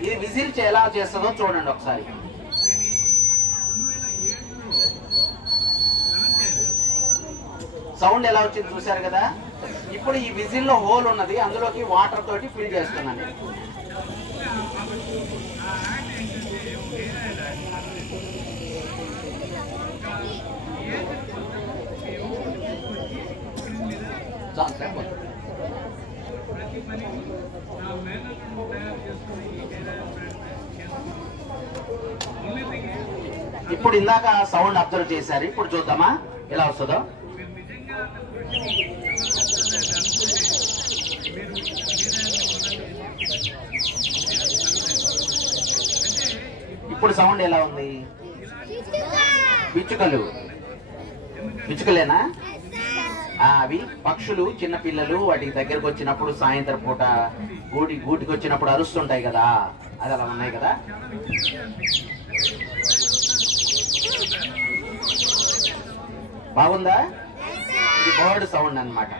ఇది విజిల్ ఎలా చేస్తుందో చూడండి ఒకసారి. సౌండ్ ఎలా వచ్చింది చూసారు కదా. ఇప్పుడు ఈ విజిల్ లో హోల్ ఉన్నది, అందులోకి వాటర్ తోటి ఫిల్ చేస్తున్నాను. ఇప్పుడు ఇందాక సౌండ్ అబ్జర్వ్ చేశారు, ఇప్పుడు చూద్దామా ఎలా వస్తుందో. ఇప్పుడు సౌండ్ ఎలా ఉంది? పిచ్చుకలేనా? అవి పక్షులు, చిన్న పిల్లలు వాటి దగ్గరకు వచ్చినప్పుడు సాయంత్రం పూట గూటికి వచ్చినప్పుడు అరుస్తుంటాయి కదా, అది అలా ఉన్నాయి కదా. బాగుందా? ఇది బర్డ్ సౌండ్ అన్నమాట.